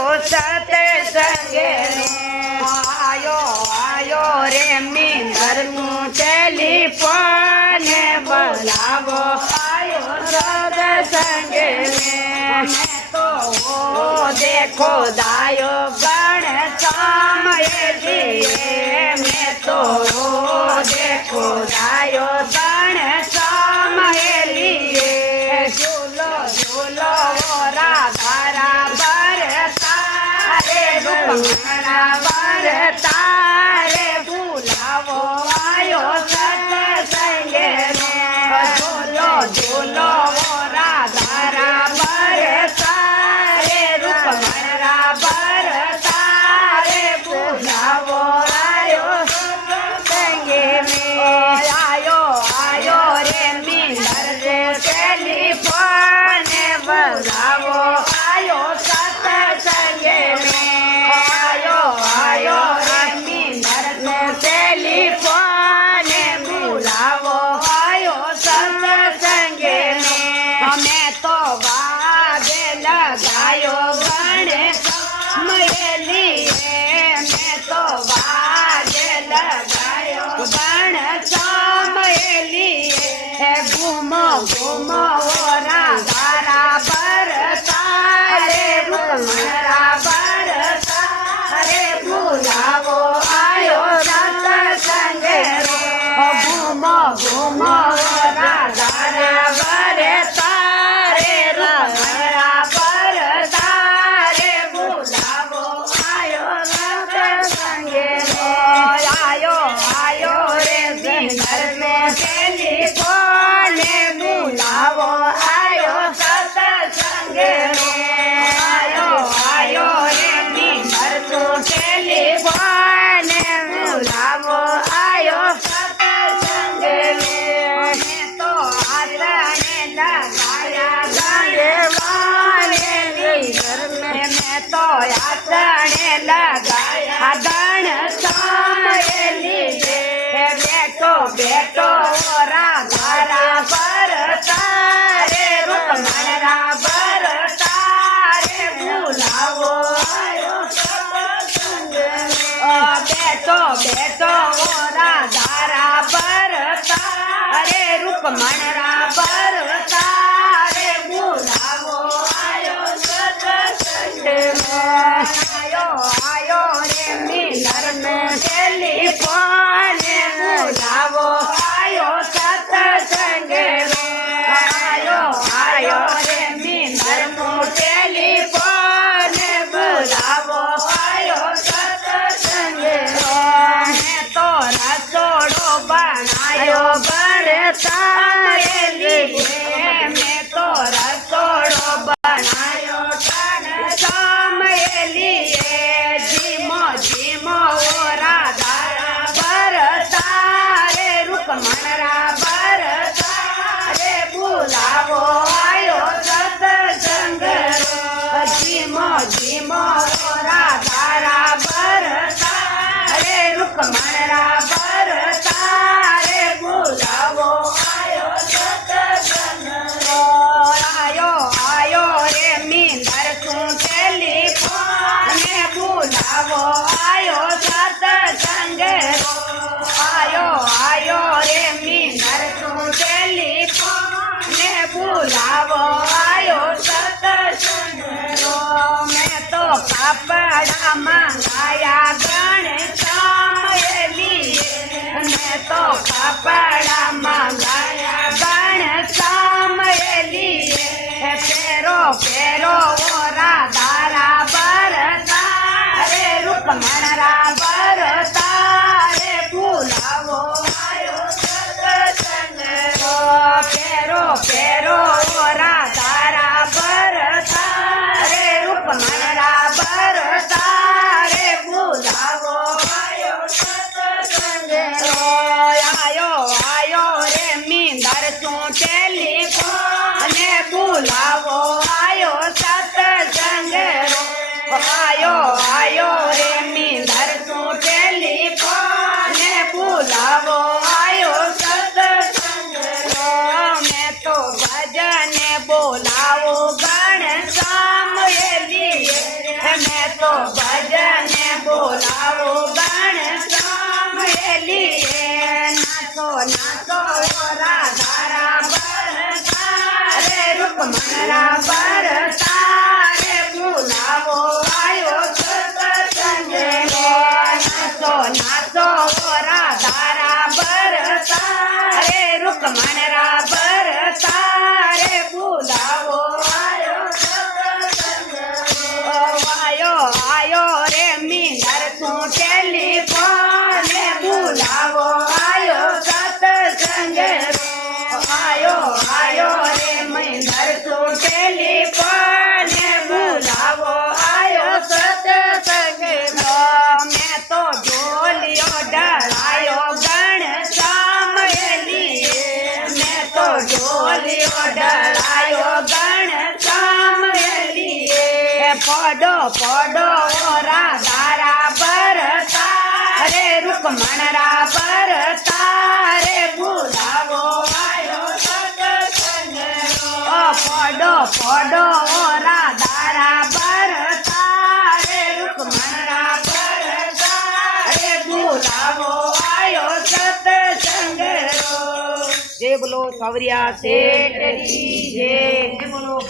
आयो सत्संगे आयो रे मींदर टेलीफोन बोलावो आयो सत्संगे में तो देखो दायो गण सामयेलिए मैं तो देखो दायो गण सामयेलिए झूलो झूलो राधा बरता रे रुक्मणा बरता रे बुलावो आयो सत्संगे में झूलो झूलो राधा बरता रे रुक्मणा बरता रे बुलावो आयो सत्संगे में आयो रे मींदर रे टेलीफोन बोलावो आयो सत्संगे में आयो रे मींदर रे टेलीफोन बोलावो आयो सत्संगे में मैं तो वादे लगायो गणेश लिए मैं तो वादे लगायो गणेश लिए घूमो घूमो राधा बरता रे रुक्मणा बरता रे बुलावो आयो सत्संगे रे घूमो घूमो राधा बरता रे रुक्मणा बरता रे बुलावो आयो सत्संगे रे आयो रे मींदर में टेलीफोन बुलावो आयो सत्संगे रे आयो रे मींदर तो टेलीफोन बुलावो आयो सत्संगे रे मैं तो आसने लगाया गणवाने मींदर में मैं तो आसने लगाया गण सामयेलिए बेटो बेटो राधा बरता रे रुक्मणा बरता रे बुलावो आयो सत्संगे बेटो बेटो राधा बरता रे रुक्मणा बरता रे बुलावो आयो सत्संगे आयो रे मींदर में टेलीफोन बुलावो आयो सत्संगे आयो रे मींदर टेलीफोन बुलावो आयो सत्संगे मैं तो रसोड़ो बनायो बरता मैं तो रसोड़ो बनायो सामयेलिए झीमो झीमो राधा बरता रे रुक्मणा बरता रे बुलावो आयो सत्संगे झीमो झीमो राधा बरता रे रुक्मणा बरता रे बुलावो आयो सत्संगे आयो रे मींदर टेलीफोन बुलावो आयो सत्संगे आयो रे मींदर टेलीफोन बुलावो आयो सत्संगे मैं तो कपड़ा मंगाया गणेश लिए मैं तो कपड़ा मंगाया गणेश लिए फेरो फेरो राधा बरता रे रुक्मणा बरता रे बुलावो आयो सत्संगे फेरो फेरो राधा बरता रे रुक्मणा बरता रे बुलावो आयो सत्संगे आयो रे મેં તો ભજને બોલાવો ઘનશ્યામ એલીએ નાચો નાચો રાધારા બરસા રે રૂકમણરા બરસા રે બોલાવો આયો સત્સંગે નાચો નાચો રાધારા બરસા રે રૂકમણરા બરસા રે બોલાવો આયો સત્સંગે આયો રે મીંદર તું ટેલિફોન બોલાવો આયો સત્સંગે આયો રે મીંદર તું ટેલિફોન બોલાવો આયો સત્સંગે મેં તો ઢોલિયો ડળાયો ઘનશ્યામ એલીએ મેં તો ઢોલિયો ડળાયો ઘનશ્યામ એલીએ પડો પડો રાધારા બરસા રે રૂકમણરા બરસા રે બોલાવો આયો સત્સંગે પડો પડો રાધારા બરસા રે રૂકમણરા બરસા રે બોલાવો આયો સત્સંગે જય બોલો સાવરિયા શેઠની જય બોલો